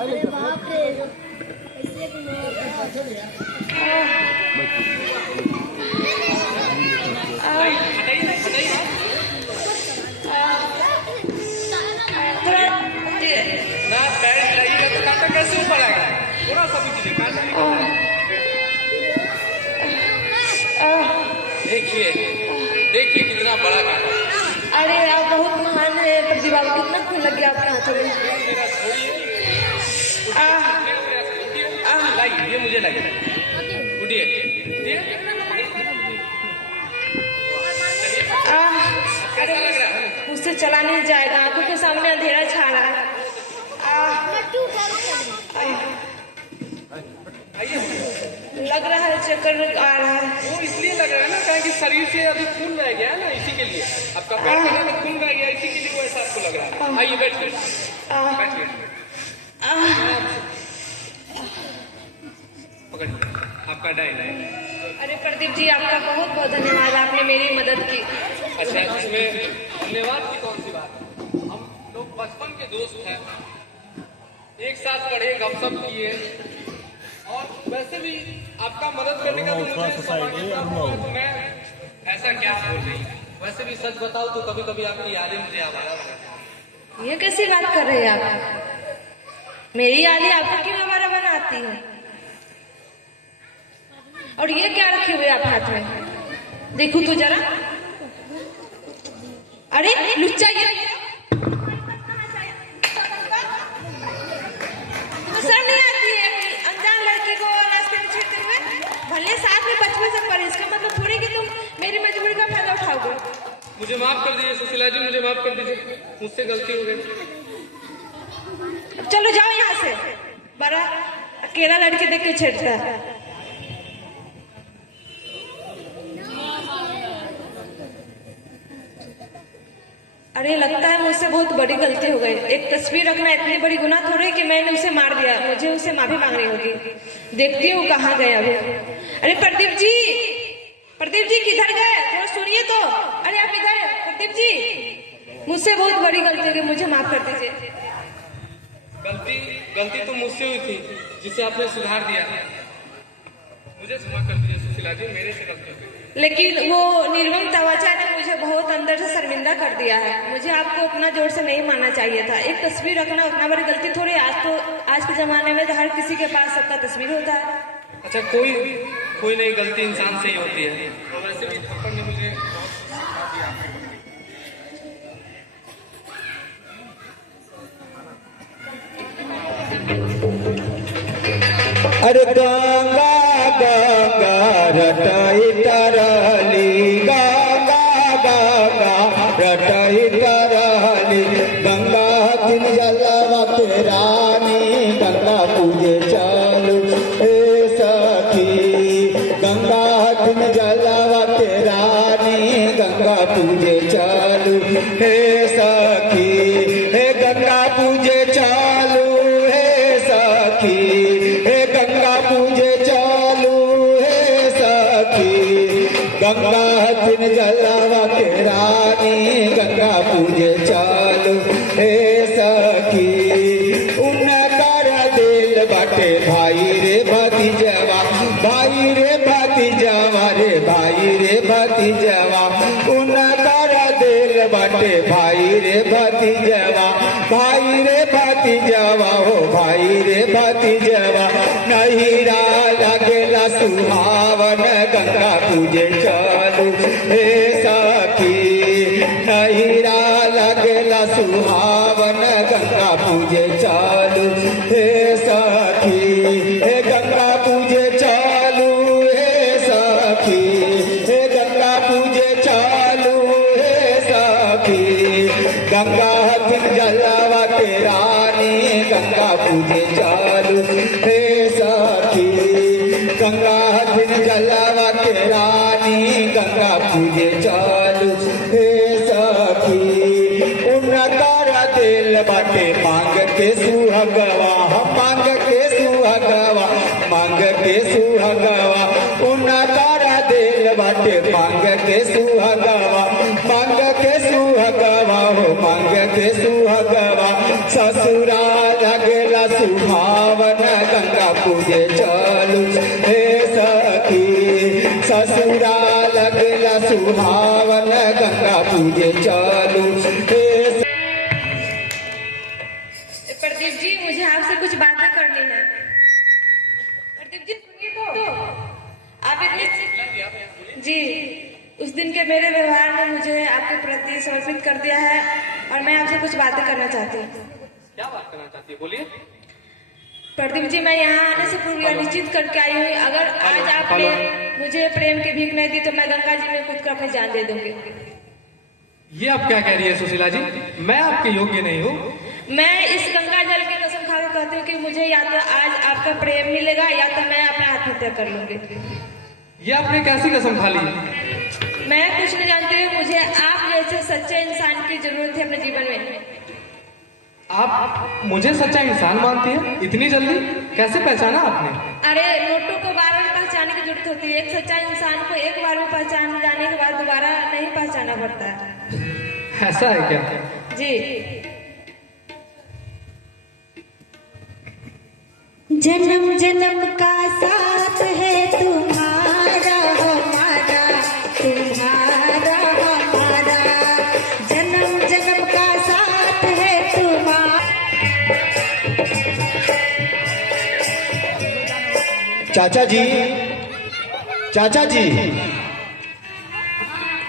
अरे बाप रे, कैसे ऊपर आएगा? थोड़ा सा भी दीजिए, कांटा निकल। देखिए देखिए कितना बड़ा कांटा। अरे आप बहुत महान है प्रतिभा, कितना खून लग गया आपके हाथों में। मेरा लाइए, ये मुझे लगे। उठिए, कैसा लग रहा है? उससे चला नहीं जाएगा, आंखों के सामने अंधेरा छा रहा है। लग रहा है चक्कर आ रहा है। वो इसलिए लग रहा है ना, कारण कि शरीर से अभी खून बह गया है ना, इसी के लिए आपका पेट में ना खून बह गया, इसी के लिए वो ऐसा आपको लग रहा है। आइए बैठिए, बैठिए, पकड़िए, आपका डायल है। अरे प्रदीप जी, आपका बहुत बहुत धन्यवाद, आपने मेरी मदद की। अच्छा, इसमें धन्यवाद की कौन सी बात है? हम लोग बचपन के दोस्त हैं, एक साथ पढ़े, गपशप किए, और वैसे भी आपका मदद करने का तो मुझे मैं ऐसा क्या बोल रही। वैसे भी सच बताओ तो कभी कभी आपकी यादें मुझे आवारा बनाती। ये कैसी बात कर रहे हैं आप? मेरी यादें आपको क्यों आवारा बनाती है? और ये क्या रखे हुए आप हाथ में? देखो तो जरा। अरे लुच्चा, ये शर्म नहीं आती है अनजान लड़की को रास्ते में छेड़ते हुए? भले साथ में बचपन से पढ़े, इसका मतलब थोड़ी कि तुम मेरी मजबूरी का फायदा उठाओगे। मुझे माफ कर दीजिए सुशीला जी, मुझे माफ कर दीजिए, मुझसे गलती हो गई। अब चलो जाओ यहाँ से, बड़ा अकेला लड़की देख के छेड़ता है। अरे लगता है मुझसे बहुत बड़ी गलती हो गई। एक तस्वीर रखना इतनी बड़ी गुनाह थोड़ी कि मैंने उसे मार दिया, मुझे उसे माफी मांगनी होगी। देखती हूँ कहाँ गए अभी। अरे प्रदीप जी, प्रदीप जी किधर गए? थोड़ा सुनिए तो। अरे आप इधर, प्रदीप जी, मुझसे बहुत बड़ी गलती हो गई, मुझे माफ कर दीजिए। गलती तो मुझसे हुई थी, जिसे आपने सुधार दिया। मुझे क्षमा कर दीजिए सुशीला जी, मेरे से गलती हुई। लेकिन वो निर्मम तवाचा ने मुझे बहुत अंदर से शर्मिंदा कर दिया है। मुझे आपको उतना जोर से नहीं मानना चाहिए था। एक तस्वीर रखना उतना बड़ी गलती थोड़ी। आज के जमाने में तो हर किसी के पास सबका तस्वीर होता है। अच्छा, कोई नहीं, गलती इंसान से ही होती है। और वैसे भी थप्पड़ ने मुझे अरे गंगा गंगा रटाई तरली, गंगा गंगा रटाई तरली, गंगा तीन जलवा के रानी, गंगा पूजे चालू ए सखी, गंगा तीन जलवा के रानी, गंगा पूजे चालू हे सखी, हे गंगा पूजे चालू हे सखी, गंगा पूजे चालू है सखी, गंगा तीन जलवा के रानी, गंगा पूजे चालू है सखी। उनकर दिल बाटे भाई रे भतीजवा, भाई रे भतीजवा रे, भाई रे भतीजवा, उनकर दिल बाटे भाई रे भतीजवा, भाई रे भतीजवा हो, भाई रे भतीजवा, नहीरा लगेला सुहावन, गंगा पूजे चालू हे सखी, नहीरा लगेला सुहावन, गंगा पूजे चालू हे सखी, हे गंगा पूजे चालू हे सखी, हे गंगा पूजे चालू हे सखी, गंगा तीन जलवा के रानी, गंगा पूजे चालू हे सखी, गंगा तीन जलवा के रानी, गंगा पूजे चालू हे सखी। उनकर दिल बाटे मांग के सुहगवा, मांग के सुहगवा, मांग के सुहगवा, उनकर दिल बाटे के सुहागवा, मांग के सुहागवा हो, मांग के सुहागवा। ससुरा लगला सुहावन, गंगा पूजे चलू हे सखी। ससुरा लगला सुहावन, गंगा पूजे चलू हे। प्रदीप जी, मुझे आपसे कुछ बातें करनी है। प्रदीप जी सुनिए तो, आप इतनी जी उस दिन के मेरे व्यवहार ने मुझे आपके प्रति समर्पित कर दिया है और मैं आपसे कुछ बातें करना चाहती हूँ। क्या बात करना चाहती है, बोलिए। प्रदीप जी, मैं यहाँ आने से पूर्व यह निश्चित करके आई हूँ, अगर आज आपने मुझे प्रेम की भीख नहीं दी तो मैं गंगा जी में कूद कर अपनी जान दे दूंगी। ये आप क्या कह रही है सुशीला जी? मैं आपके योग्य नहीं हूँ। मैं इस गंगा जल की कसम खा कर कहती हूँ कि मुझे या तो आज आपका प्रेम मिलेगा या तो मैं अपना आत्महत्या कर लूंगी। ये आपने कैसी कसम खा ली? मैं कुछ नहीं जानती हूँ, मुझे आप जैसे सच्चे इंसान की जरूरत है अपने जीवन में। आप मुझे सच्चा इंसान मानती है? इतनी जल्दी कैसे पहचाना आपने? अरे नोटों को बार बार पहचानने की जरूरत होती है, एक सच्चा इंसान को एक बार में पहचान जाने के बाद दोबारा नहीं पहचाना पड़ता है। ऐसा है क्या? जी। जन्म जन्म का साथ है तुम्हारा हमारा, तुम्हारा हमारा, जन्म जन्म का साथ है तुम्हारा। चाचा जी, चाचा जी,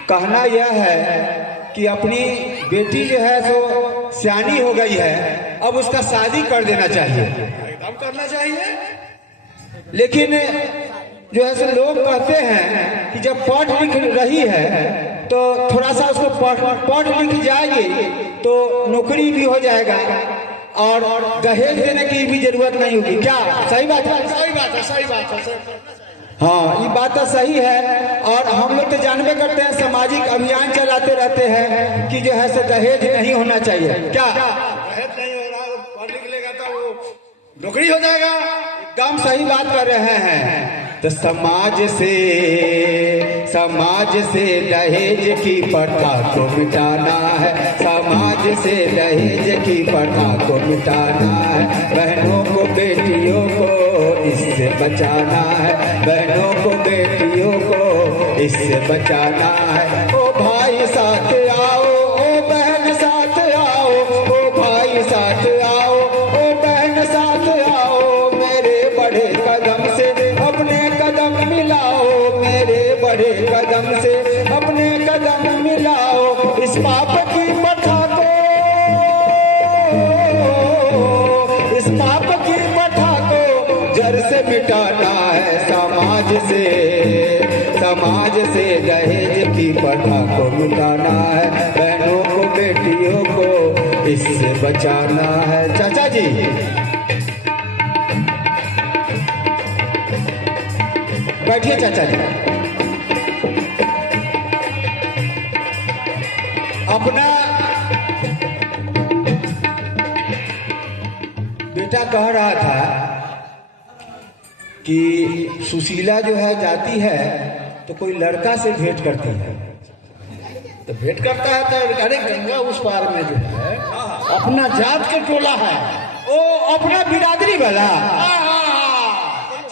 कहना यह है कि अपनी बेटी जो है सो सियानी हो गई है, अब उसका शादी कर देना चाहिए। एकदम करना चाहिए। लेकिन जो है सो लोग कहते हैं कि जब पढ़ लिख रही है तो थोड़ा सा उसको पढ़ लिख जाएगी तो नौकरी भी हो जाएगा और दहेज देने की भी जरूरत नहीं होगी। क्या सही बात है? सही बात है, सही बात है। हाँ, ये बात तो सही है। और हम लोग तो जानबे करते हैं, सामाजिक अभियान चलाते रहते हैं कि जो है सो दहेज नहीं होना चाहिए। क्या दहेज नहीं हो रहा, पढ़ लिख लेगा तो वो नौकरी हो जाएगा। एकदम सही बात कर रहे हैं। तो समाज से दहेज की प्रथा को मिटाना है, समाज से दहेज की प्रथा को मिटाना है। बहनों को बेटियों को इससे बचाना है, बहनों को बेटियों को इससे बचाना है। ओ भाई साथ आओ, ओ बहन साथ आओ, ओ भाई साथ आओ, ओ बहन साथ आओ। मेरे बड़े कदम से अपने कदम मिलाओ, मेरे बड़े कदम से अपने कदम मिलाओ। इस पाप की प्रथा को, इस पाप की प्रथा को जड़ से मिटाना है। समाज से दहेज की प्रथा को मिटाना है, बहनों को बेटियों को इससे बचाना है। चाचा जी, बैठिए चाचा जी। अपना बेटा कह रहा था कि सुशीला जो है जाती है तो कोई लड़का से भेंट करती है। तो भेंट करता है तो अरे गंगा उस पार में जो है अपना जात के टोला है। ओ, अपना बिरादरी वाला।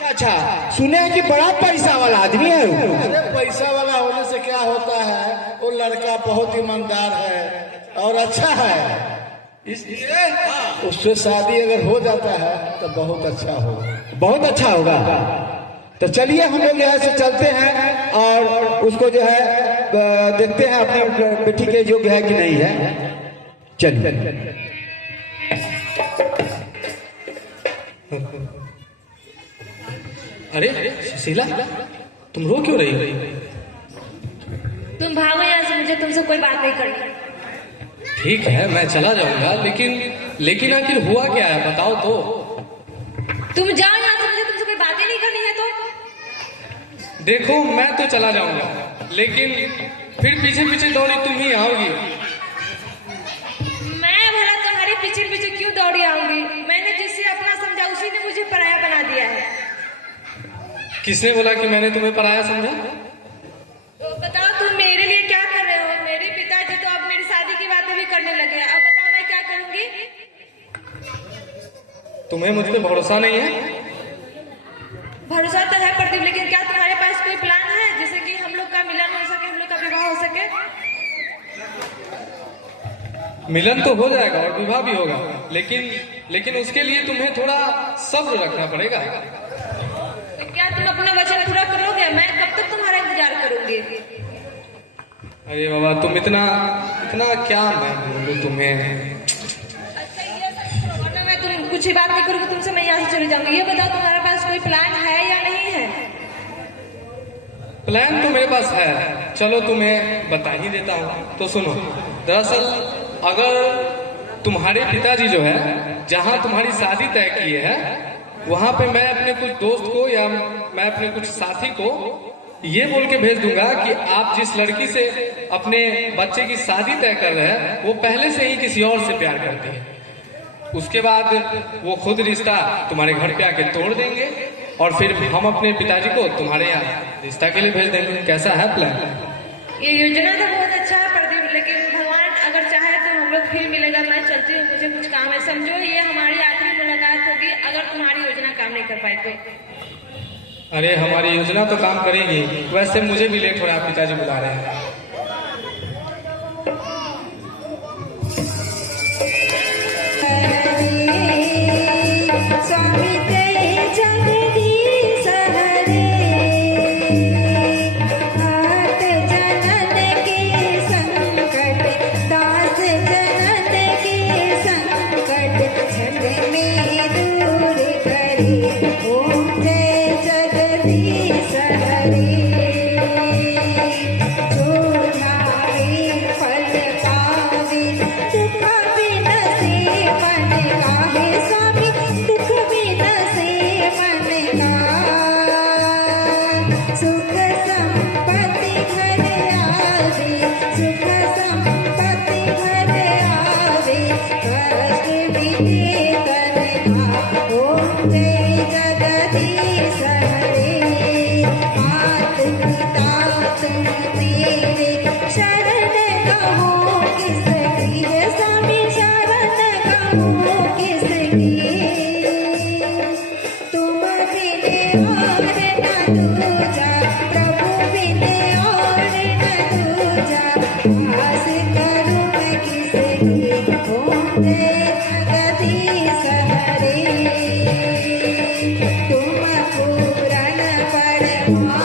अच्छा, सुने हैं कि बड़ा पैसा वाला आदमी है वो। अरे पैसा वाला होने से क्या होता है, वो लड़का बहुत ईमानदार है और अच्छा है, इसलिए उससे शादी अगर हो जाता है तो बहुत अच्छा होगा। बहुत अच्छा होगा। तो चलिए हम लोग यहाँ से चलते हैं और उसको जो है देखते हैं अपनी बेटी के योग्य है कि नहीं है। चलिए। अरे सुशीला, तुम रो क्यों रही हो? तुम भागो यहाँ से, मुझे तुमसे कोई बात नहीं करनी। ठीक है, मैं चला जाऊंगा, लेकिन आखिर हुआ क्या है, बताओ तो। तुम जाओ यहाँ से, मुझे तुमसे कोई बातें नहीं करनी है। तो देखो, मैं तो चला जाऊंगा, लेकिन फिर पीछे पीछे दौड़ी तुम ही आओगी। मैं भला तुम्हारे पीछे पीछे क्यों दौड़ी आऊंगी? मैंने जिससे अपना समझा उसी ने मुझे पराया बना दिया है। किसने बोला कि मैंने तुम्हें पराया समझा? तो बताओ, तुम तुम्हें मुझ पे भरोसा नहीं है? भरोसा तो है प्रदीप, लेकिन क्या तुम्हारे पास कोई प्लान है जिससे कि हम लोग का मिलन हो सके, हम लोग का विवाह हो सके? मिलन तो हो जाएगा और विवाह भी होगा, लेकिन उसके लिए तुम्हें थोड़ा सब्र रखना पड़ेगा। तो क्या तुम अपना वचन पूरा करोगे? मैं कब तक तुम्हारा इंतजार करूंगी? अरे बाबा, तुम इतना क्या मैं बोलूं तुम्हें। अच्छा ये सब वरना मैं तुम कुछ ही बात नहीं करूंगी तुमसे, मैं यहाँ से चले जाऊंगी। ये बताओ तुम्हारे पास कोई प्लान है या नहीं है? प्लान तो मेरे पास है, चलो तुम्हें बता ही देता हूँ। तो सुनो, दरअसल अगर तुम्हारे पिताजी जो है जहाँ तुम्हारी शादी तय किए है, वहां पे मैं अपने कुछ दोस्त को या मैं अपने कुछ साथी को ये बोल के भेज दूंगा कि आप जिस लड़की से अपने बच्चे की शादी तय कर रहे हैं वो पहले से ही किसी और से प्यार करती है। उसके बाद वो खुद रिश्ता तुम्हारे घर पे आके तोड़ देंगे और फिर हम अपने पिताजी को तुम्हारे यहाँ रिश्ता के लिए भेज देंगे। कैसा है प्लान? ये योजना तो बहुत अच्छा है प्रदीप, लेकिन भगवान अगर चाहे तो हम लोग फिर मिलेगा। मैं चलती हूँ, मुझे कुछ काम है। समझो ये हमारी आखिरी मुलाकात होगी अगर तुम्हारी योजना काम नहीं कर पाई तो। अरे हमारी योजना तो काम करेगी, वैसे मुझे भी लेट हो रहा है, पिताजी बुला रहे हैं। स्वामी जय जगदीश हरे, हाथ जनन के संकट, दास जनन के संकट, क्षण में दूर करे। ओम जय जगदीश हरे, जो नावे फल पावे, दुख बिनसे मन काहे। स्वामी दुख बिनसे मन का, सुख संपत्ति घर आवे, सुख संपत्ति घर आवे, कष्ट बीते करना। ओम जय जगदीश हरे, मात पिता तुम मेरे, शरण कहो किसकी है। स्वामी शरण कहो किसकी, तुम बिने और न दूजा, प्रभु बिने और न दूजा, आस करूं मैं किसकी। ओम जय जगदीश हरे, तुम पूरन परमात्मा,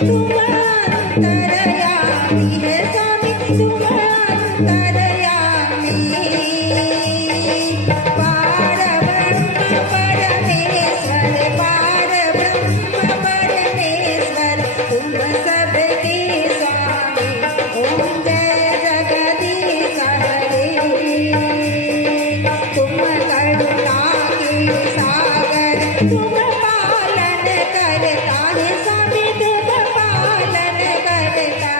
तुम अंतर्यामी है। स्वामी तुम अंतर्यामी, पार ब्रह्म परमेश्वर, पार ब्रह्म परमेश्वर, तुम सबके स्वामी। ओम जय जगदीश हरे, तुम करुणा के सागर, तुम पालन करता है। स्वामी तुम पालन करता,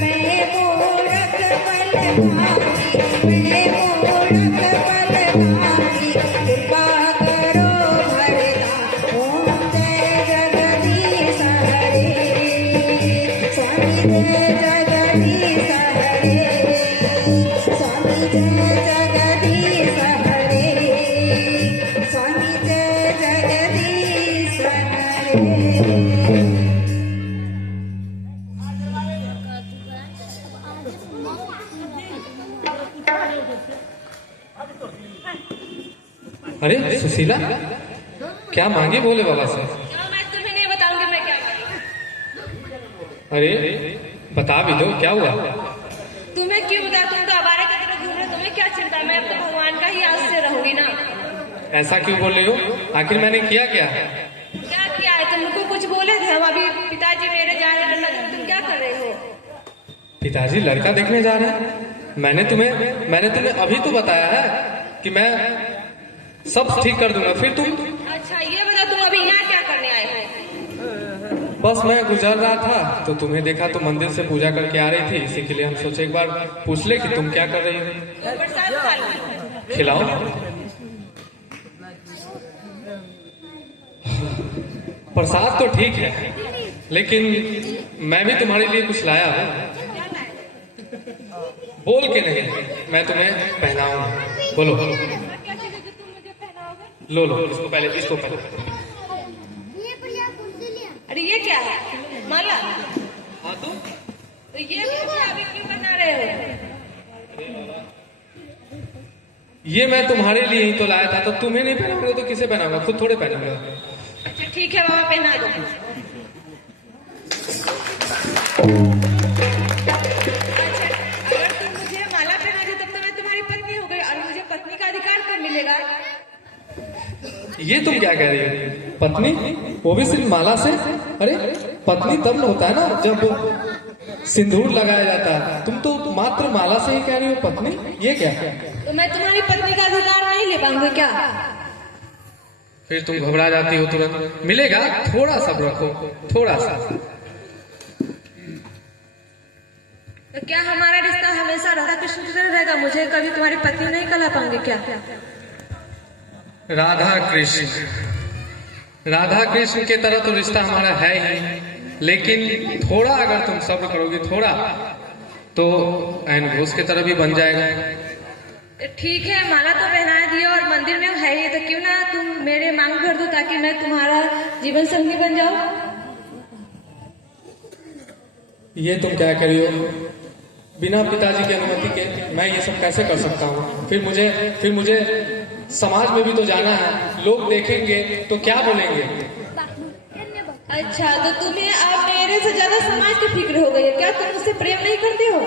मैं मूरख बलधामी, मैं मूरख बलधामी, कृपा करो भरता। ओम जय जगदीश हरे, स्वामी जय जगदीश हरे, स्वामी जय जगदीश हरे, स्वामी जय जगदीश हरे। अरे सुशीला, क्या मांगे भोले बाबा से? चलो मैं तुम्हें नहीं बताऊंगी मैं क्या मांगी। अरे बता भी दो, क्या हुआ? तुम्हें क्यों बता, तुम तो आवारा की तरह घूम रहे हो, तुम्हें क्या चिंता? मैं अब तो भगवान का ही आस से रहूंगी ना। ऐसा क्यों बोल रही हो? आखिर मैंने किया क्या? क्या किया है? तुम को कुछ बोले थे, हम अभी पिताजी मेरे जा रहे हैं, तुम क्या कर रहे हो? पिताजी लड़का देखने जा रहे हैं? मैंने तुम्हें अभी तो बताया है कि मैं सब ठीक कर दूंगा। फिर तुम? अच्छा ये बताओ, तुम अभी यहाँ क्या करने आए हो? बस मैं गुजर रहा था तो तुम्हें देखा तो मंदिर से पूजा करके आ रही थी, इसी के लिए हम सोचे एक बार पूछ ले कि तुम क्या कर रही हो। तो प्रसाद खा लो। खिलाओ। प्रसाद तो ठीक है, लेकिन मैं भी तुम्हारे लिए कुछ लाया हूँ। बोल के नहीं, मैं तुम्हें पहनाऊंगा। बोलो। क्या चीज़ लो लो, इसको पहले, इसको पहले। अरे ये क्या है? माला? हाँ तो ये मुझे अभी क्यों बना रहे हो? ये मैं तुम्हारे लिए ही तो लाया था, तो तुम्हें नहीं पहनाऊंगा तो किसे पहनाऊंगा? खुद थोड़े पहनाऊंगा। अच्छा ठीक है बाबा, पहना दो। अच्छा, अगर तुम मुझे माला पहना दो तब तो मैं तुम्हारी पत्नी हो गई, और मुझे पत्नी का अधिकार कब मिलेगा? ये तुम क्या कह रही हो? पत्नी? वो भी सिर्फ माला से? अरे पत्नी तब होता है ना जब सिंदूर लगाया जाता है। तुम तो मात्र माला से ही कह रही हो पत्नी? ये क्या? तो मैं तुम्हारी पत्नी का अधिकार नहीं ले पाऊंगी क्या? फिर तुम घबरा जाती हो तुरंत। मिलेगा, थोड़ा सब्र रखो, थोड़ा सा। तो क्या हमारा रिश्ता हमेशा राधा कृष्ण की तरह रहेगा? मुझे कभी तुम्हारी पत्नी नहीं कहला पाऊंगी क्या? राधा कृष्ण, राधा कृष्ण के तरह तो रिश्ता हमारा है ही, लेकिन थोड़ा अगर तुम सब्र करोगे थोड़ा, तो ऐन घोष की तरह भी बन जाएगा। ठीक है, माला तो पहना दियो और मंदिर में है ही, तो क्यों ना तुम मेरे मांग भर दो ताकि मैं तुम्हारा जीवन संगी बन जाऊं? ये तुम क्या कह रही हो? बिना पिताजी की अनुमति के मैं ये सब कैसे कर सकता हूँ? फिर मुझे समाज में भी तो जाना है, लोग देखेंगे तो क्या बोलेंगे? अच्छा, तो तुम्हें अब मेरे से ज्यादा समाज की फिक्र हो गई है क्या? तुम मुझसे प्रेम नहीं करते हो?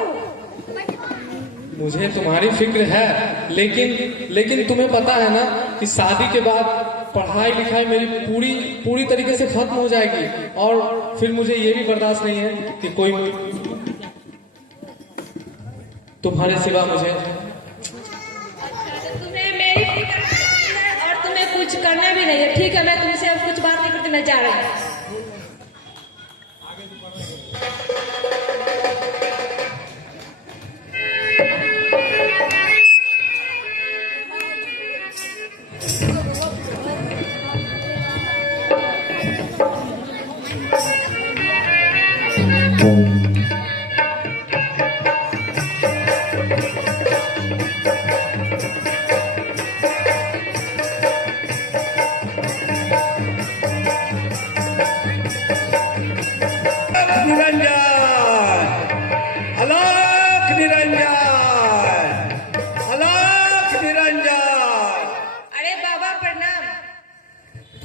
मुझे तुम्हारी फिक्र है, लेकिन तुम्हें पता है ना कि शादी के बाद पढ़ाई लिखाई मेरी पूरी तरीके से खत्म हो जाएगी, और फिर मुझे ये भी बर्दाश्त नहीं है कि कोई तुम्हारे सिवा मुझे। तुम्हें मेरी फिक्र है और तुम्हें कुछ करना भी नहीं है। ठीक है, मैं तुमसे अब कुछ बात नहीं करती, मैं जा रही हूँ।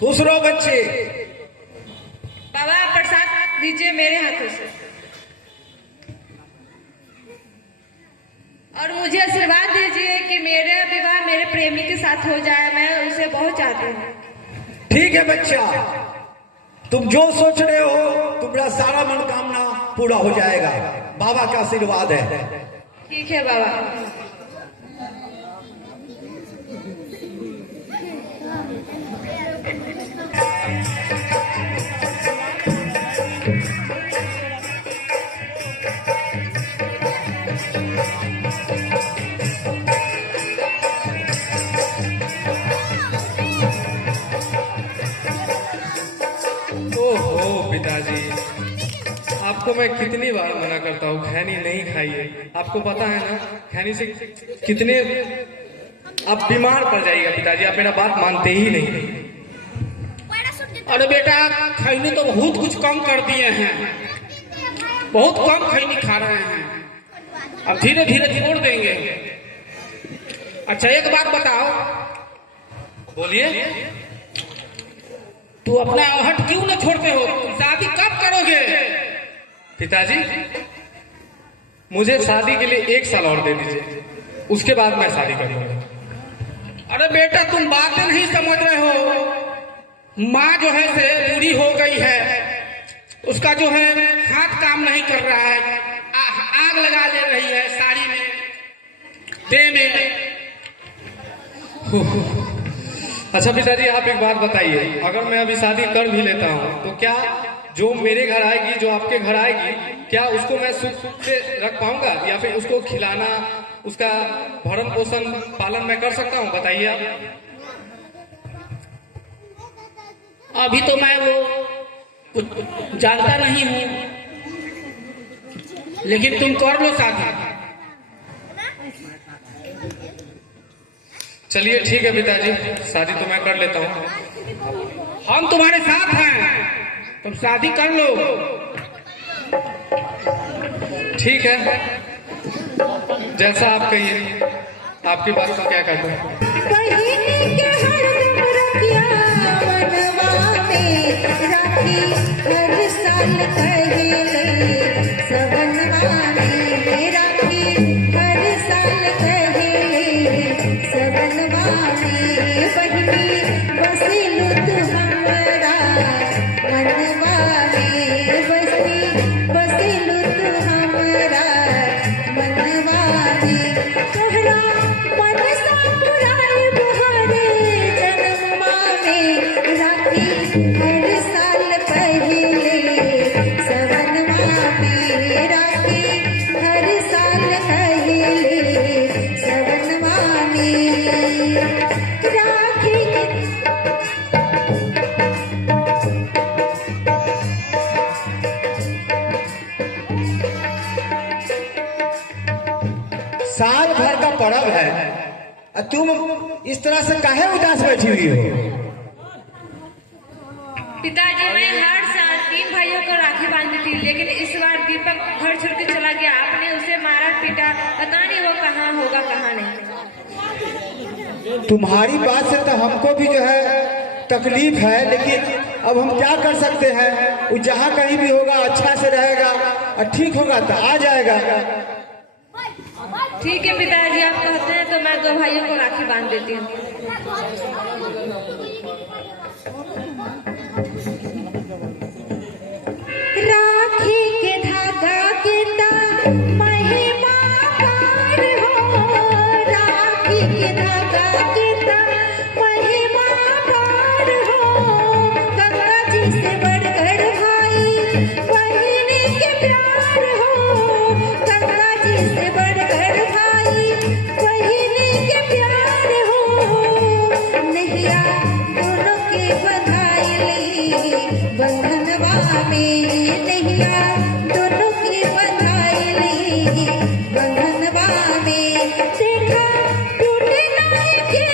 खुश रहो बच्चे। बाबा प्रसाद दीजिए मेरे हाथों से, और मुझे आशीर्वाद दीजिए कि मेरा विवाह मेरे प्रेमी के साथ हो जाए। मैं उसे बहुत चाहती हूँ। ठीक है बच्चा, तुम जो सोच रहे हो तुम्हारा सारा मनोकामना पूरा हो जाएगा, बाबा का आशीर्वाद है। ठीक है बाबा। ओहो पिताजी, आपको मैं कितनी बार मना करता हूँ खैनी नहीं खाइए। आपको पता है ना खैनी से कितने आप बीमार पड़ जाइएगा पिताजी, आप मेरा बात मानते ही नहीं। अरे बेटा, खैनी तो बहुत कुछ कम कर दिए हैं, बहुत कम खैनी खा रहे हैं, अब धीरे धीरे छोड़ देंगे। अच्छा एक बात बताओ, बोलिए। तू अपना आहट क्यों न छोड़ते हो? शादी कब करोगे? पिताजी मुझे शादी के लिए 1 साल और दे दीजिए, उसके बाद मैं शादी करूंगा। अरे बेटा, तुम बातें नहीं समझ रहे हो। माँ जो है से बूढ़ी हो गई है, उसका जो है हाथ काम नहीं कर रहा है, आग लगा ले रही है साड़ी में, देह में। अच्छा पिताजी आप एक बात बताइए, अगर मैं अभी शादी कर भी लेता हूँ तो क्या जो मेरे घर आएगी, जो आपके घर आएगी, क्या उसको मैं सुख से रख पाऊंगा, या फिर उसको खिलाना, उसका भरण पोषण पालन मैं कर सकता हूँ? बताइए आप। अभी तो मैं वो कुछ जानता नहीं हूँ, लेकिन तुम कर लो शादी। चलिए ठीक है पिताजी, शादी तो मैं कर लेता हूँ। हम तुम्हारे साथ हैं, तुम शादी कर लो। ठीक है, जैसा आप कहिए, आपकी बात को क्या कहते हैं। बहिनी के हरदम रखिया मनवा में राखी हर साल कहेले सबनवा में राखी हर साल कहेले सबनवा में बहिनी बसिलु तू हमरा मनवा में बसिलु तू हमरा मनवा में तोहरा मन सा पुराए बुहारे जन्मवा में राखी हर साल पहले सवनवा में राखी हर साल पहले सवनवा में राखी साल भर का पर्व है और तुम इस तरह से काहे उदास बैठी हुई हो? पिताजी मैं हर साल 3 भाइयों को राखी बांधती थी, लेकिन इस बार दीपक घर छोड़ के चला गया। आपने उसे मारा पीटा, पता नहीं वो कहाँ होगा कहाँ नहीं। तुम्हारी बात से तो हमको भी जो है तकलीफ है, लेकिन अब हम क्या कर सकते हैं? वो जहाँ कहीं भी होगा अच्छा से रहेगा और ठीक होगा तो आ जाएगा। ठीक है पिताजी, आप कहते हैं तो मैं 2 भाइयों को राखी बांध देती हूँ। राखी के धागा के ता महिमा पार हो, राखी के धागा के ता महिमा पार हो। गंगा जी से बढ़कर भाई बहिनी के प्यार हो, गंगा जी से बढ़कर भाई बहिनी के प्यार हो। नैया दोनों के बंधाइली बंधनवा में, नैया दोनों की बंधाइली बंधनवा में। देखा टूटे नहीं के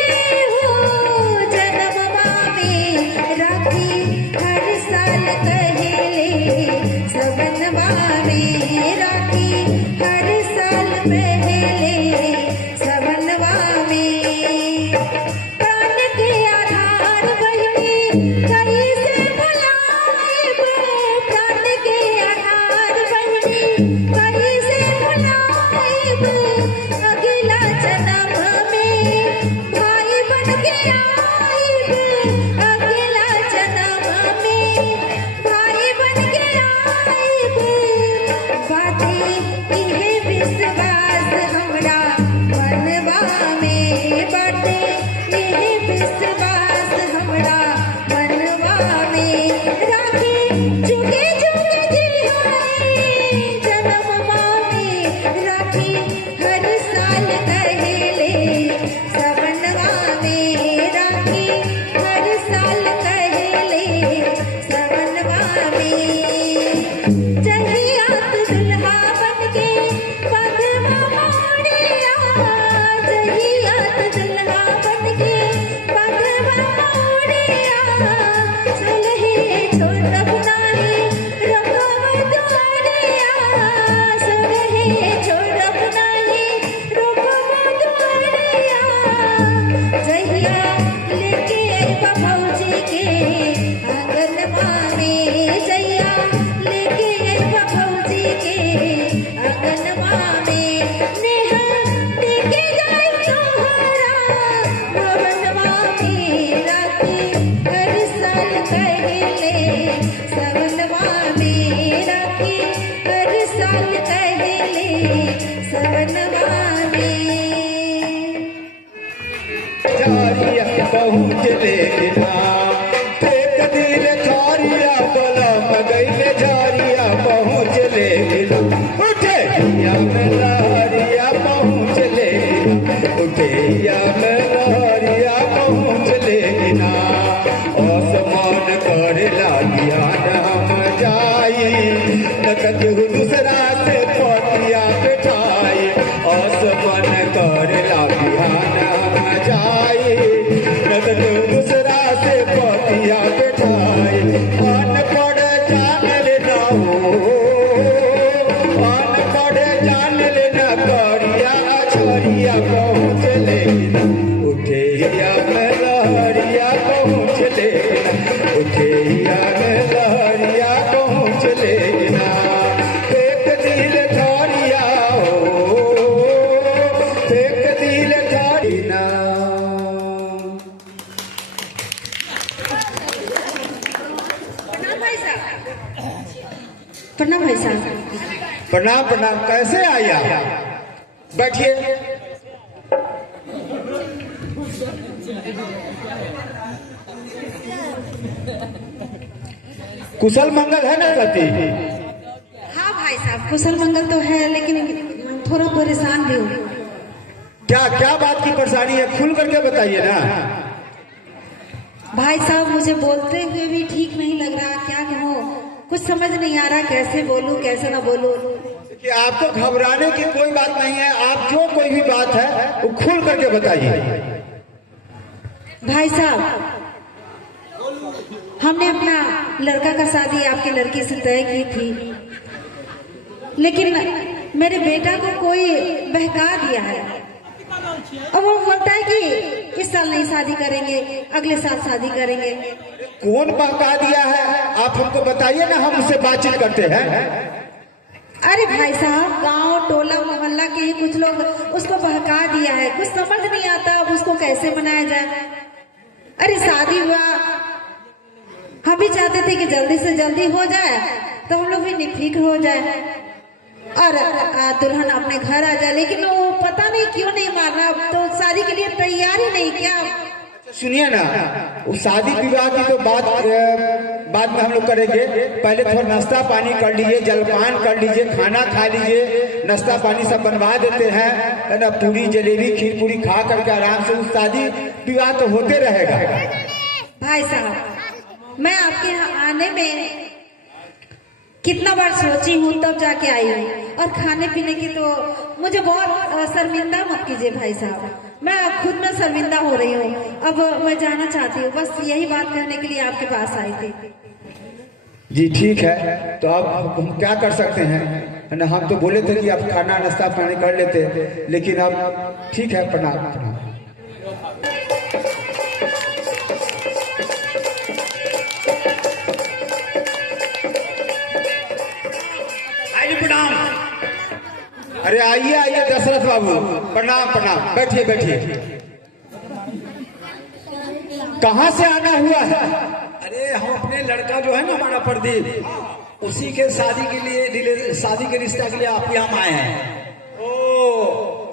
हो जन्मवा में राखी हर साल कहेले सबनवा में राखी हर साल पहले सबनवा में। प्राण के आधार बहिनी कैसे बुलाएब, प्राण के आधार बहिनी कैसे बुलाएब। अगला जन्म में भाई बन के आएब, अगला जन्म में भाई बन के आएब। बाटे इहे विश्वास हमरा मनवा में, बाटे इहे विश्वास हमरा मनवा में। राखी जुगे जुगे जिहाए जन्मवा में, राखी हर साल कहेले सबनवा में, राखी हर साल कहेले सबनवा में। जहिया तू दुल्हा बनके पगवा मोड़िया, जहिया तू दुल्हा बनके पगवा मोड़िया। सुलहे छोड़ब नाही रखब दुआरिया, सुलहे छोड़ब नाही रखब दुआरिया। जहिया लेके अइबा भौजी के आंगनवा में, जहिया लेके अइबा भौजी के आंगनवा में। नेहा देके जाइब तोहरा भवनवा में, राखी हर साल कहेले सबनवा में, राखी हर साल कहेले सबनवा में। जारिया पहुँच लेना एक दिल थारिया बलम गईले, जारिया पहुँच लेना उठे या में लहरिया पहुँच लेना, उठे या में लहरिया पहुँच लेना। आसमान कर लागिया हम जाई न कतहु दूसरा से पतिया बैठाई, आसमान कर लागिया हम जाई प्रणाम भाई साहब। प्रणाम प्रणाम। कैसे आई आप? बैठिए। कुशल मंगल है ना सती? हाँ भाई साहब, कुशल मंगल तो है, लेकिन थोड़ा परेशान भी हूँ। क्या क्या बात की परेशानी है? खुल करके बताइए ना। भाई साहब, मुझे बोलते हुए भी ठीक नहीं लग रहा, क्या कहूँ, कुछ समझ नहीं आ रहा, कैसे बोलूँ कैसे ना बोलूँ। कि आपको घबराने की कोई बात नहीं है। आप जो कोई भी बात है वो खुल करके बताइए। भाई साहब, हमने अपना लड़का का शादी आपकी लड़की से तय की थी, लेकिन मेरे बेटा को कोई बहका दिया है। अब वो बोलता है कि इस साल नहीं शादी करेंगे, अगले साल शादी करेंगे। कौन बहका दिया है? आप हमको बताइए ना, हम उससे बातचीत करते हैं। अरे भाई साहब, गांव टोला मोहल्ला के ही कुछ लोग उसको बहका दिया है। कुछ समझ नहीं आता अब उसको कैसे मनाया जाए। अरे शादी हुआ, हम भी चाहते थे कि जल्दी से जल्दी हो जाए तो हम लोग भी निफिक्र हो जाए और दुल्हन अपने घर आ जाए, लेकिन वो पता नहीं क्यों नहीं मान रहा। तो शादी के लिए तैयार ही नहीं क्या? सुनिए ना, उस शादी विवाह की तो बाद में हम लोग करेंगे। पहले थोड़ा नाश्ता पानी कर लीजिए, जलपान कर लीजिए, खाना खा लीजिए, नाश्ता पानी सब बनवा देते हैं, है ना। पूरी जलेबी खीर पूरी खा करके आराम से उस शादी विवाह तो होते रहेगा। भाई साहब, मैं आपके यहाँ आने में कितना बार सोची हूँ, तब जाके आई हूँ। और खाने पीने की तो मुझे बहुत शर्मिंदा मत कीजिए भाई साहब, मैं खुद में शर्मिंदा हो रही हूँ। अब मैं जाना चाहती हूँ, बस यही बात कहने के लिए आपके पास आई थी। जी ठीक है, तो अब हम क्या कर सकते हैं, है ना। हम तो बोले थे कि आप खाना नाश्ता पानी कर लेते, लेकिन अब ठीक है। प्रणाम प्रणाम। प्रणाम। अरे आइए आइए दशरथ बाबू, प्रणाम प्रणाम। बैठिए बैठिए। कहाँ से आना हुआ है? अरे हम अपने लड़का जो है ना हमारा प्रदीप, उसी के शादी के लिए, शादी के रिश्ता के लिए आप यहाँ आए हैं। ओ,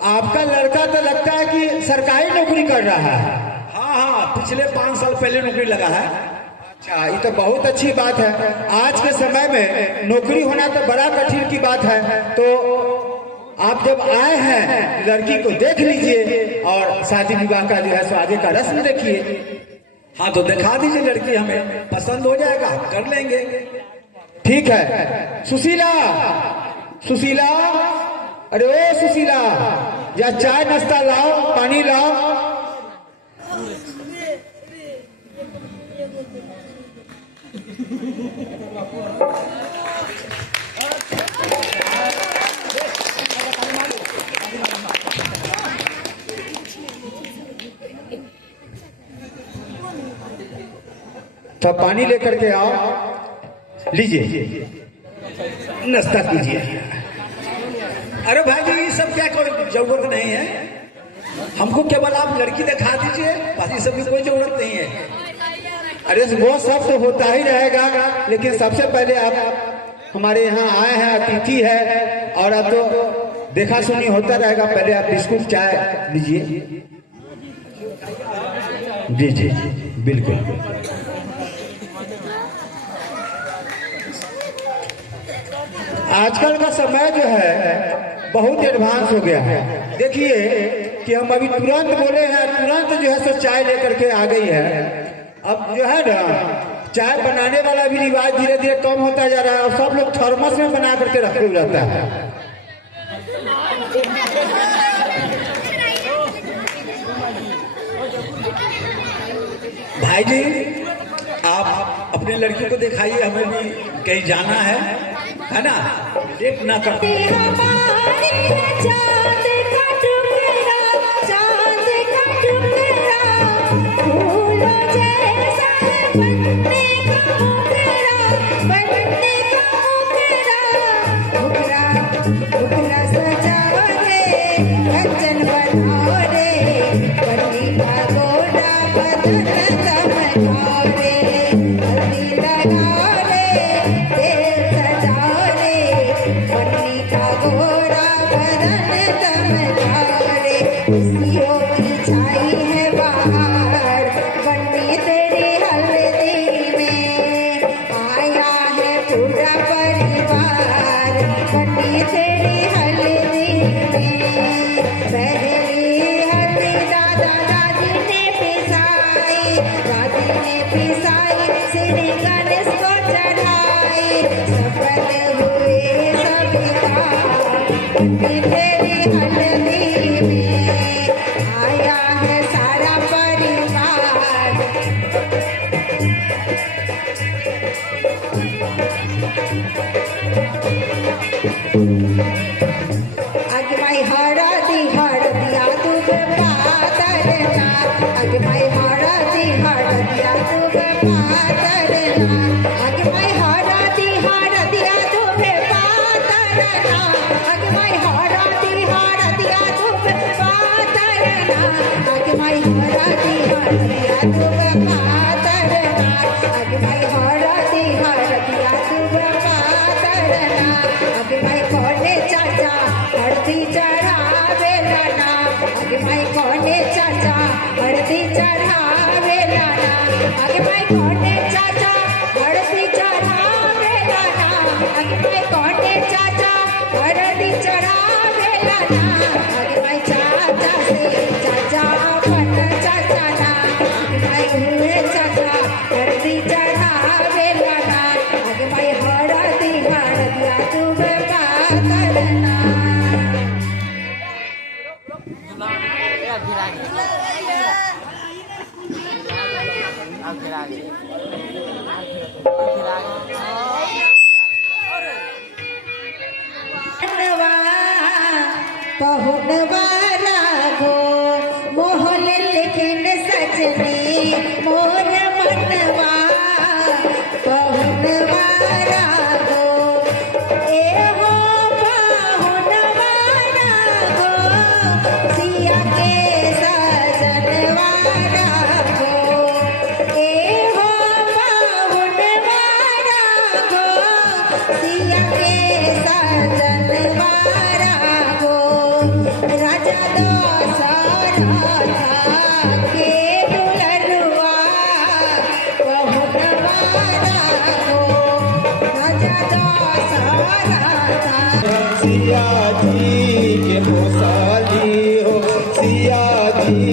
आपका लड़का तो लगता है कि सरकारी नौकरी कर रहा है। हाँ हाँ, पिछले 5 साल पहले नौकरी लगा है। अच्छा, ये तो बहुत अच्छी बात है। आज के समय में नौकरी होना तो बड़ा कठिन की बात है। तो आप जब आए हैं, लड़की को देख लीजिए और शादी विवाह का जो है सो आगे का रस्म देखिए। हाँ तो दिखा दीजिए लड़की, हमें पसंद हो जाएगा, कर लेंगे। ठीक है। सुशीला, सुशीला, अरे ओ सुशीला, या चाय नाश्ता लाओ, पानी लाओ। तो पानी लेकर के आओ, लीजिए, नाश्ता कीजिए। अरे भाई जी, ये सब क्या कोई जरूरत नहीं है, हमको केवल आप लड़की दिखा दीजिए, बाकी सब की कोई जरूरत नहीं है। अरे वो सब तो होता ही रहेगा, लेकिन सबसे पहले आप हमारे यहाँ आए हैं, अतिथि है, और अब तो देखा सुनी होता रहेगा। पहले आप बिस्कुट चाय लीजिए। जी जी जी बिल्कुल। आजकल का समय जो है बहुत एडवांस हो गया है। देखिए कि हम अभी तुरंत बोले हैं, तुरंत जो है सो चाय लेकर के आ गई है। अब जो है ना, चाय बनाने वाला भी रिवाज धीरे धीरे कम होता जा रहा है और सब लोग थर्मस में बना करके रखे हुए रहता है। भाई जी, आप अपने लड़की को दिखाइए, हमें भी कहीं जाना है ना, लेट ना कर। सजा वादी में पिसाई श्री गणेश को चढ़ाई सफल हुए सभी काम तेरी हल्दी में आया है सारा परिवार। आगे माई हरदिया दूध पातरना आगे माई हरदिया दूध पातरना आगे माई हरदिया दूध पातरना आगे माई हरदिया दूध पातरना आगे माई हरदिया दूध पातरना आगे माई हरदिया दूध पातरना आगे माई कोने चाचा हरदी चढ़ावे लाना आगे माई कोने चाचा हरदी चढ़ावे लाना आगे माई कोने चाचा हरदी चढ़ावे लाना आगे माई कोने चाचा हरदी चढ़ावे लाना आगे माई चाचा से चाचा अपन चाचा ना आगे माई हुए चाचा हरदी चढ़ावे लाना आगे माई हरदिया तुम पातरना। पहुनवा राघो मोहन लेकिन सजनी मोर मनवा पहुनवा राघो ए हो पहुनवा राघो सिया के सजनवा राघो ए हो पहुनवा राघो सिया के सजनवा राघो राजा दशरथ के दुलरुआ पहुनवा राघो राजा दशरथ। सिया जी के मोसाली हो सिया जी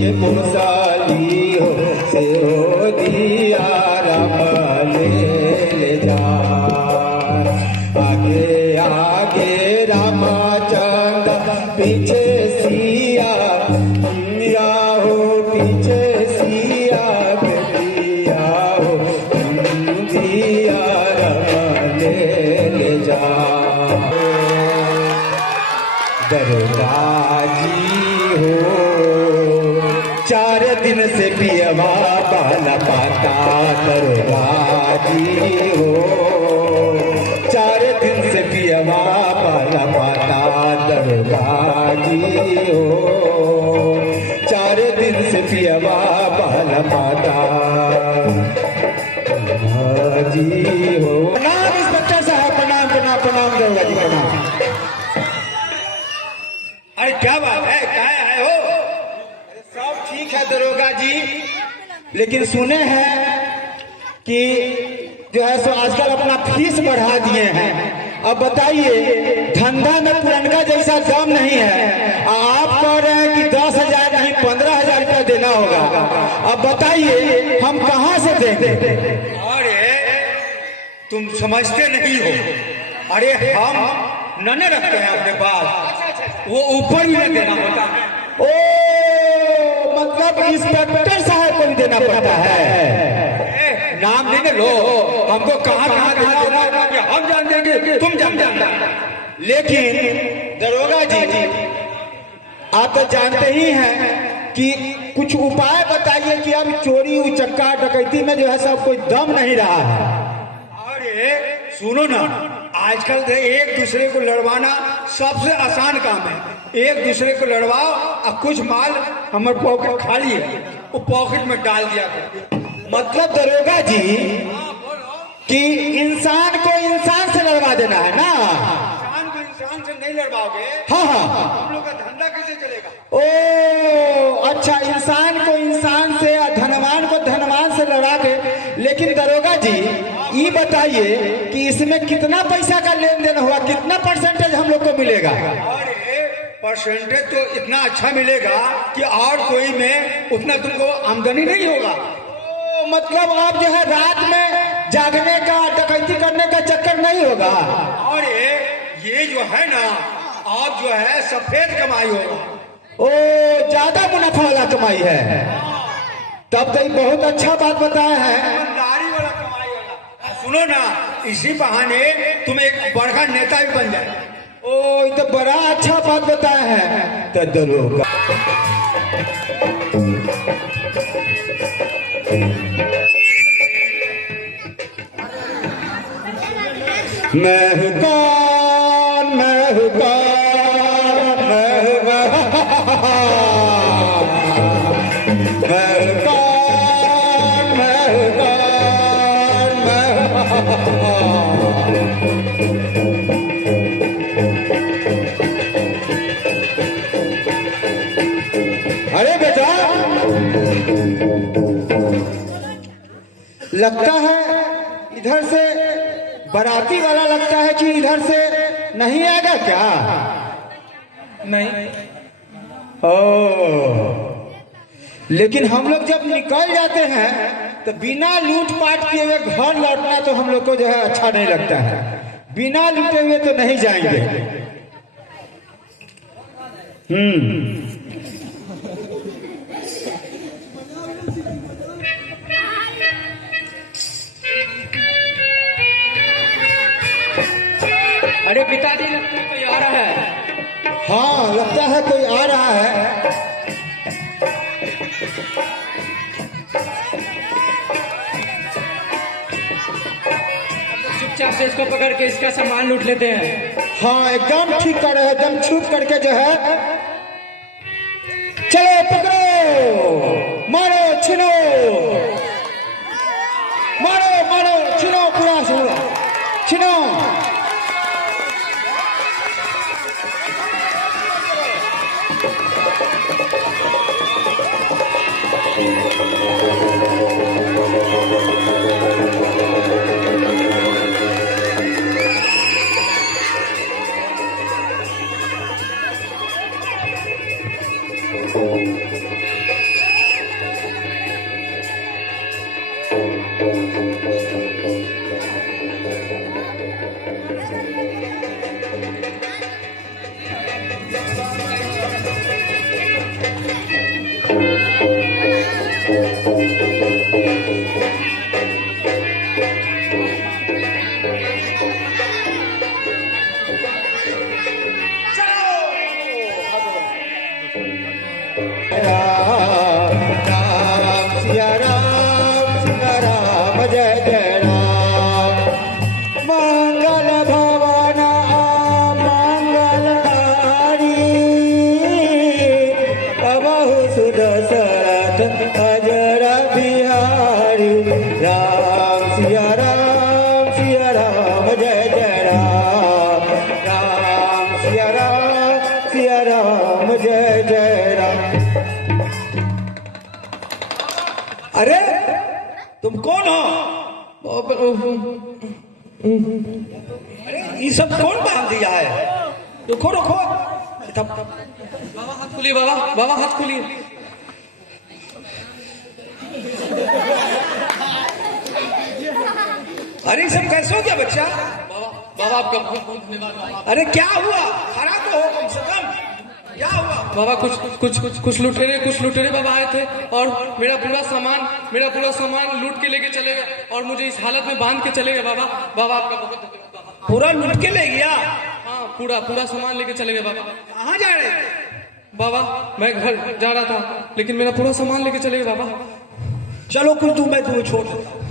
के मोसाली हो से हो दिया राम ले जा आगे आगे रामचंद्र पीछे सिया पिया हो पीछे सिया पिया हो दिया राम ले जा दरोगा जी हो 4 दिन से पियवा बाला पाता दरोगा जी हो 4 दिन से पियवा बाला पाता दरोगा जी हो 4 दिन से पियवा बाला पाता जी हो। प्रणाम इंस्पेक्टर साहब प्रणाम प्रणाम प्रणाम दरोगा जी प्रणाम। अरे क्या बात है क्या आए हो? सब ठीक है दरोगा जी लेकिन सुने हैं कि जो है सो आजकल अपना फीस बढ़ा दिए हैं। अब बताइए धंधा में पुरनका जैसा दम नहीं है। आप कह रहे हैं कि 10,000 नहीं 15,000 रुपया देना होगा। अब बताइए हम कहाँ से देंगे? अरे तुम समझते नहीं हो। अरे हम नन रखते हैं अपने पास वो ऊपर ही नहीं देना होता है। ओ मतलब इंस्पेक्टर साहब को भी देना पड़ता है। नाम नहीं लो हमको कहाँ कहाँ देना होगा हम जान देंगे तुम जान जानना। लेकिन दरोगा जी आप तो जानते ही हैं कि कुछ उपाय बताइए कि अब चोरी उचक्का डकैती में जो है सब कोई दम नहीं रहा है। अरे सुनो ना आजकल एक दूसरे को लड़वाना सबसे आसान काम है। एक दूसरे को लड़वाओ और कुछ माल हमारे पॉकेट खाली है वो पॉकेट में डाल दिया कर। मतलब दरोगा जी कि इंसान को इंसान से लड़वा देना है ना। इंसान को इंसान से नहीं लड़वाओगे। हाँ हाँ हम लोग का धंधा कैसे चलेगा? ओ अच्छा इंसान को इंसान से धनवान को धनवान से लड़ा के। लेकिन दरोगा जी ये बताइए कि इसमें कितना पैसा का लेन देन हुआ कितना परसेंटेज हम लोग को मिलेगा? अरे परसेंटेज तो इतना अच्छा मिलेगा कि और कोई में उतना तुमको आमदनी नहीं होगा। मतलब आप जो है रात में जागने का, डकैती करने का चक्कर नहीं होगा। और ये जो है ना, आप जो है सफेद कमाई होगा। ओ, ज्यादा मुनाफा वाला कमाई है। तब तो ये बहुत अच्छा बात बताया है। ईमानदारी वाला कमाई होगा। सुनो ना, इसी बहाने तुम एक बड़ा नेता भी बन जाए। ओ, ये तो बड़ा अच्छा बात बताया है। तो दरोगा मैं हूँ कौन, मैं हूँ कौन, मैं हूँ कौन, मैं हूँ कौन, मैं अरे बेटा, लगता है इधर से बाराती वाला लगता है कि इधर से नहीं आएगा क्या? नहीं। ओ, लेकिन हम लोग जब निकल जाते हैं तो बिना लूटपाट किए हुए घर लौटना तो हम लोग को जो है अच्छा नहीं लगता है। बिना लूटे हुए तो नहीं जाएंगे। अरे पिताजी, लगता है कोई आ रहा है। हाँ, लगता है कोई आ रहा है। चुपचाप से इसको पकड़ के इसका सामान लूट लेते हैं। हाँ, एकदम ठीक कर रहे हैं। एकदम छूट करके जो है, चलो पकड़ो, मारो, छीनो, मारो, मारो, छीनो, पूरा छीनो। अरे तुम कौन हो? अरे ये सब कौन बांध दिया है? रुको रुको, बाबा हाथ खोलिए, बाबा बाबा हाथ खोलिए। अरे सब कैसे हो गया बच्चा? बाबा आपका बहुत बहुत धन्यवाद बाबा। अरे क्या हुआ? खड़ा तो हो कम से कम। क्या हुआ? बाबा कुछ लुटेरे बाबा आए थे और मेरा पूरा सामान लूट के लेके चले गए और मुझे इस हालत में बांध के चले गए बाबा। बाबा आपका बहुत धन्यवाद बाबा। पूरा लूट के ले गया? हाँ, पूरा सामान लेके चले गए बाबा। कहाँ जा रहे थे? बाबा मैं घर जा रहा था, लेकिन मेरा पूरा सामान लेके चले गए बाबा। चलो कुछ दूं, मैं तुम्हें छोड़ देता।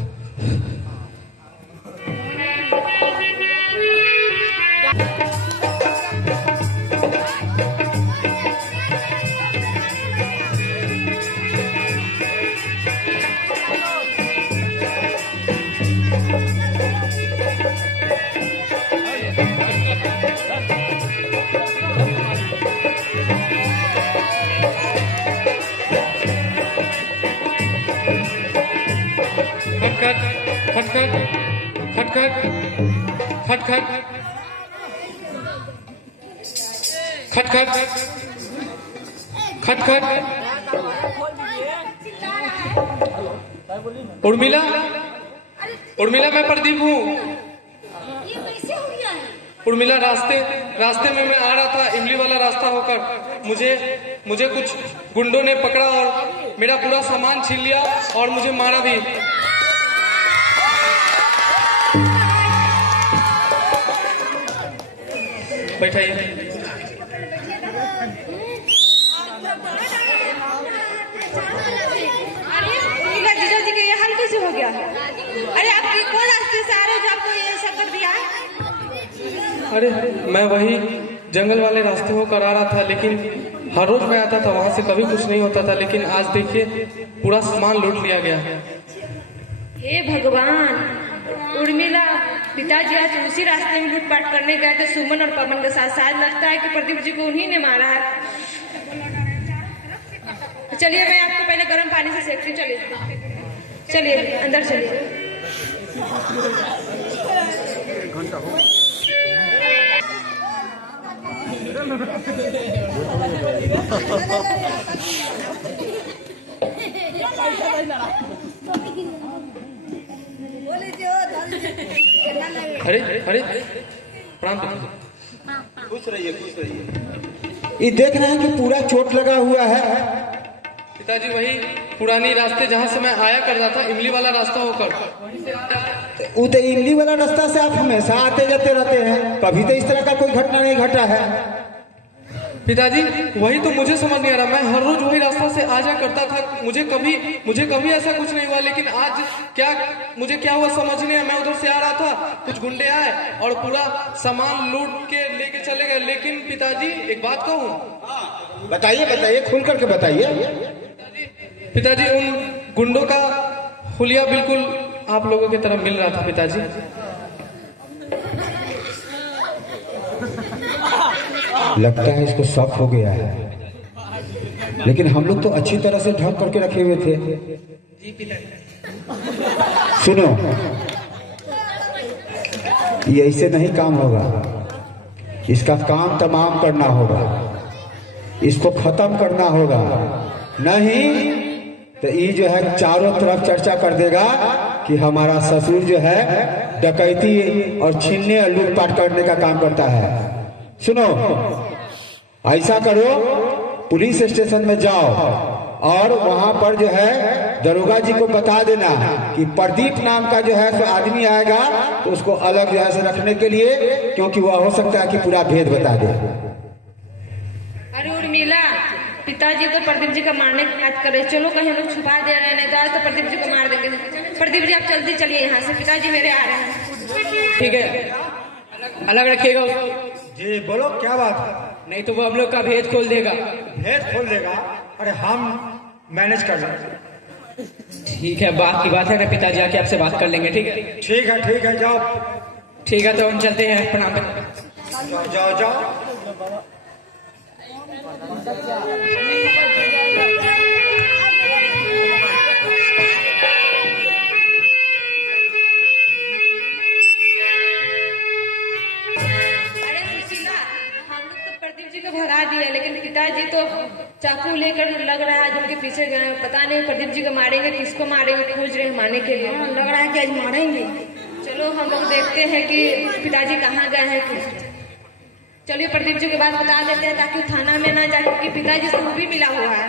खटखट खट खट खट खट। उर्मिला, उर्मिला मैं प्रदीप हूँ। उर्मिला रास्ते में मैं आ रहा था, इमली वाला रास्ता होकर मुझे कुछ गुंडों ने पकड़ा और मेरा पूरा सामान छीन लिया और मुझे मारा भी। बैठाइए। जीजा जी के ये हाल कैसे हो गया? अरे आप कौन रास्ते से आ रहे हो जो आपको ये सब कर दिया है? अरे मैं वही जंगल वाले रास्ते होकर आ रहा था, लेकिन हर रोज मैं आता था वहां से, कभी कुछ नहीं होता था, लेकिन आज देखिए पूरा सामान लूट लिया गया। हे भगवान, उर्मिला पिताजी आज उसी रास्ते में लूटपाट करने गए थे सुमन और पवन के साथ। शायद लगता है कि प्रदीप जी को उन्हीं ने मारा है। चलिए मैं आपको पहले गर्म पानी से सेकती हूँ। चलिए अंदर चलिए। अरे अरे प्रणाम। खुश रहिए, खुश रहिए। ये देख रहे हैं कि पूरा चोट लगा हुआ है। पिताजी वही पुरानी रास्ते जहाँ से मैं आया करता था, इमली वाला रास्ता होकर। वो तो इमली वाला रास्ता से आप हमेशा आते जाते रहते हैं, कभी तो इस तरह का कोई घटना नहीं घटा है। पिताजी वही तो मुझे समझ नहीं आ रहा, मैं हर रोज वही रास्ता से आ जा करता था, मुझे कभी ऐसा कुछ नहीं हुआ, लेकिन आज मुझे क्या हुआ समझ नहीं आया। मैं उधर से आ रहा था, कुछ गुंडे आए और पूरा सामान लूट के लेके चले गए। लेकिन पिताजी एक बात कहूँ। बताइए बताइए, खुल करके बताइए। पिताजी उन गुंडों का हुलिया बिल्कुल आप लोगों की तरह मिल रहा था पिताजी। लगता है इसको शक हो गया है, लेकिन हम लोग तो अच्छी तरह से ढक करके रखे हुए थे। सुनो, ये ऐसे नहीं काम होगा, इसका काम तमाम करना होगा, इसको खत्म करना होगा, नहीं तो ये जो है चारों तरफ चर्चा कर देगा कि हमारा ससुर जो है डकैती और छीनने और लूटपाट करने का काम करता है। सुनो, ऐसा करो, पुलिस स्टेशन में जाओ और वहां पर जो है दरोगा जी को बता देना कि प्रदीप नाम का जो है तो आदमी आएगा, तो उसको अलग जो है से रखने के लिए, क्योंकि वह हो सकता है कि पूरा भेद बता दे। अरे उर्मिला, पिताजी तो प्रदीप जी का मारने की बात कर रहे, चलो कहीं लोग छुपा दे रहे हैं, तो प्रदीप जी को मार देंगे। प्रदीप जी आप जल्दी चलिए यहाँ से, पिताजी मेरे आ रहे हैं। ठीक है, अलग रखिएगा उसको। जी बोलो, क्या बात है? नहीं तो वो हम लोग का भेद खोल देगा। भेद खोल देगा? अरे हम मैनेज कर लेंगे। ठीक है, बात की बात है ना, पिताजी आके आपसे बात कर लेंगे। ठीक है, ठीक है, ठीक है, जाओ। ठीक है, तो हम चलते हैं। प्रणाम। जाओ जाओ जाओ। भगा दिया, लेकिन पिताजी तो चाकू लेकर लग रहा है जिनके पीछे गए, पता नहीं प्रदीप जी को मारेंगे, किसको मारेंगे, खोज रहे हैं मारने के लिए। लग रहा है कि आज मारेंगे। चलो हम लोग देखते हैं कि पिताजी कहाँ गए हैं। चलिए प्रदीप जी के बात बता देते हैं ताकि थाना में ना जाए, क्योंकि पिताजी से भी मिला हुआ है।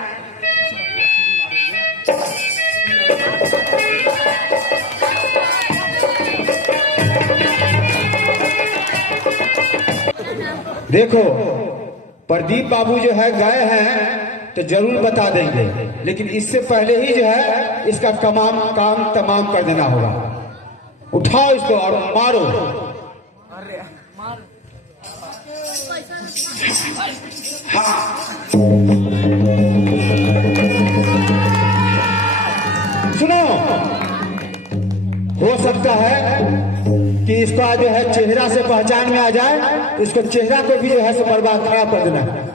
देखो, प्रदीप बाबू जो है गए हैं तो जरूर बता देंगे, लेकिन इससे पहले ही जो है इसका काम तमाम कर देना होगा। उठाओ इसको और मारो। सुनो, हो सकता है कि इसका जो है चेहरा से पहचान में आ जाए, तो इसको चेहरा को भी जो है बर्बाद खराब कर देना है।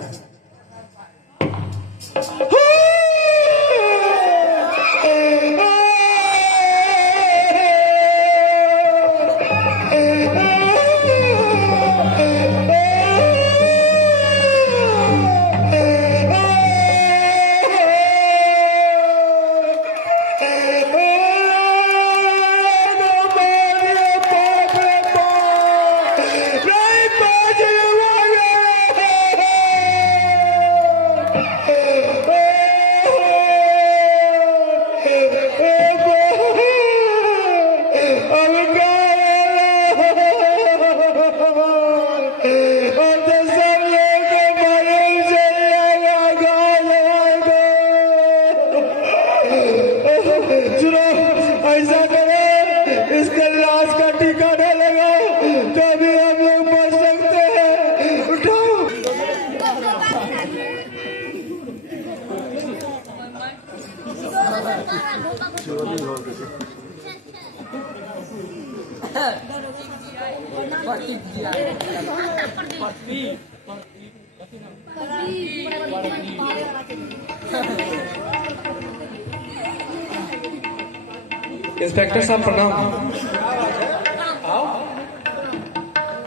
इंस्पेक्टर साहब प्रणाम।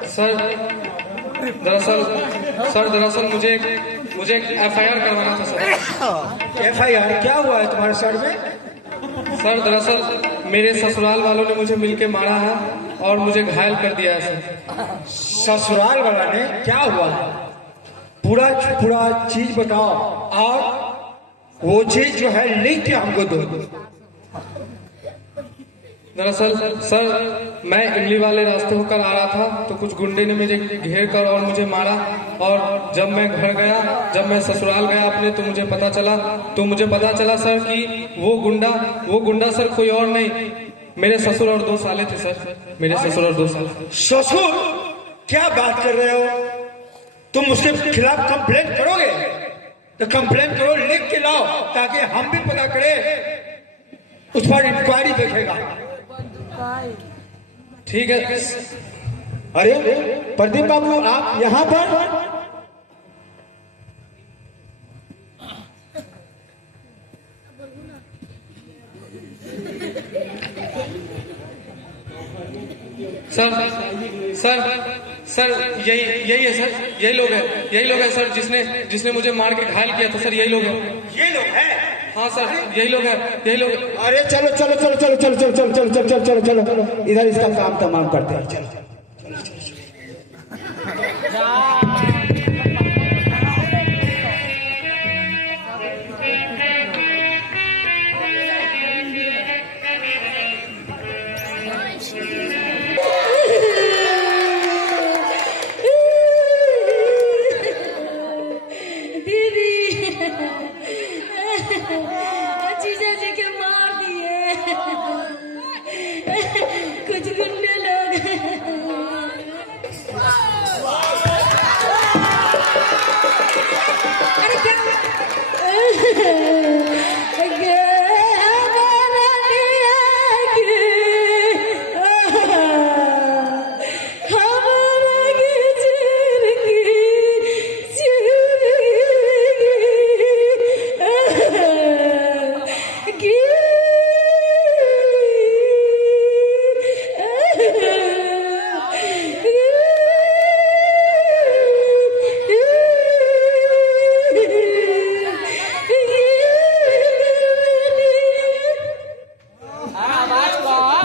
सर दरअसल मुझे एक FIR करवाना था सर। FIR क्या हुआ है तुम्हारे सर में? सर दरअसल मेरे ससुराल वालों ने मुझे मिलके मारा है और मुझे घायल कर दिया है सर। ससुराल वाला ने क्या हुआ? पूरा चीज बताओ और वो चीज जो है लिख के हमको दो। दरअसल सर मैं इमली वाले रास्ते होकर आ रहा था तो कुछ गुंडे ने मुझे घेर कर और मुझे मारा, और जब मैं घर गया, जब मैं ससुराल गया अपने, तो मुझे पता चला सर कि वो गुंडा सर कोई और नहीं, मेरे ससुर और 2 साले थे सर। मेरे ससुर और 2 साल। ससुर? क्या बात कर रहे हो? तुम उसके खिलाफ कंप्लेंट करोगे? तो कंप्लेंट करो, लिख के लाओ ताकि हम भी पता करें, उस पर इंक्वायरी देखेगा। ठीक है। अरे प्रदीप बाबू, आप यहाँ पर? सर यही है सर, यही लोग है सर जिसने मुझे मार के घायल किया था सर। यही लोग हैं। ये लोग हैं? हाँ सर, यही लोग हैं। अरे चलो, इधर इसका काम तमाम करते हैं। चलो। जीजा जी के मार दिए कुछ गुंडे लोग। अरे क्या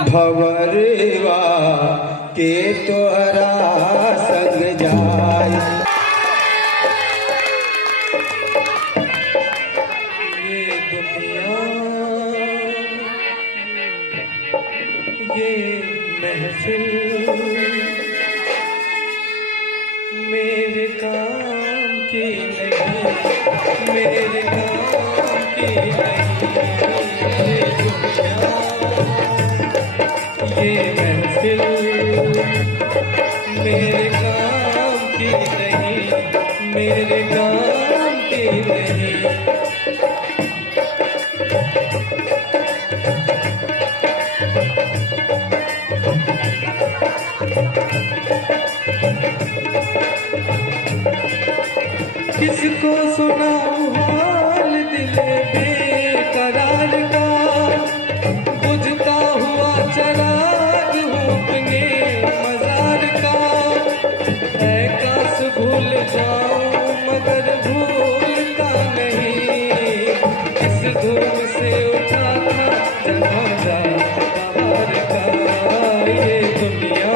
भवरवा के तोहरा संग जाय। ये दुनिया, ये महफिल मेरे काम की नहीं, मेरे काम की नहीं। ये महफिल मेरे काम की नहीं, मेरे काम की नहीं। किसको सुनाऊं हाल दिल बेकरार का, बुझता हुआ चराग हूँ अपने मजार का। ऐ काश भूल जाऊं मगर भूलता नहीं, इस धूम से उठा था जनाजा बाहर का। ये दुनिया,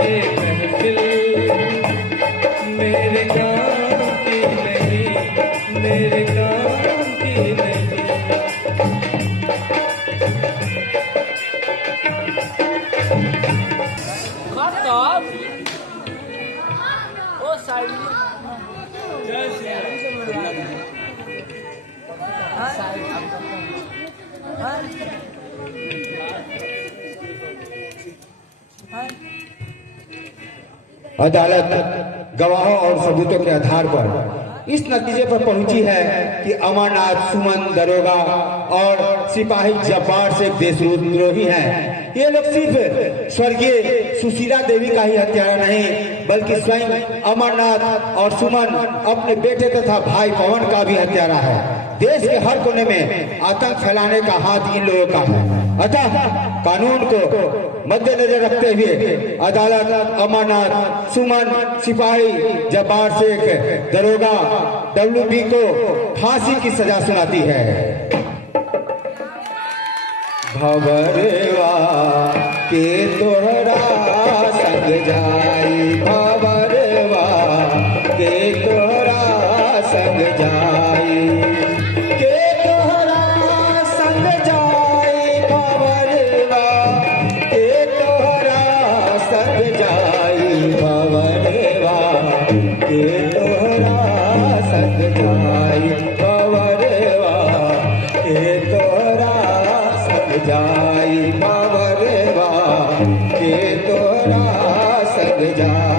ये महफिल मेरे काम की नहीं, मेरे काम की नहीं। अदालत गवाहों और सबूतों के आधार पर इस नतीजे पर पहुंची है कि अमरनाथ, सुमन, दरोगा और सिपाही जब्बार से देशद्रोही हैं। ये लोग सिर्फ स्वर्गीय सुशीला देवी का ही हत्यारा नहीं, बल्कि स्वयं अमरनाथ और सुमन अपने बेटे तथा भाई पवन का भी हत्यारा है। देश के हर कोने में आतंक फैलाने का हाथ इन लोगों का है। अतः कानून को मद्देनजर रखते हुए अदालत अमरनाथ, सुमन, सिपाही जब्बार शेख, दरोगा WB को फांसी की सजा सुनाती है। भवरवा के तोहरा संग जाई, भवरवा के तोहरा संग जाई, के तोहरा संग जाई, भवरवा के तोहरा संग जाई, भवरवा के तोहरा संग जाई, भवरवा के तोहरा जाई, बाबरवा के तोरा संग जाई।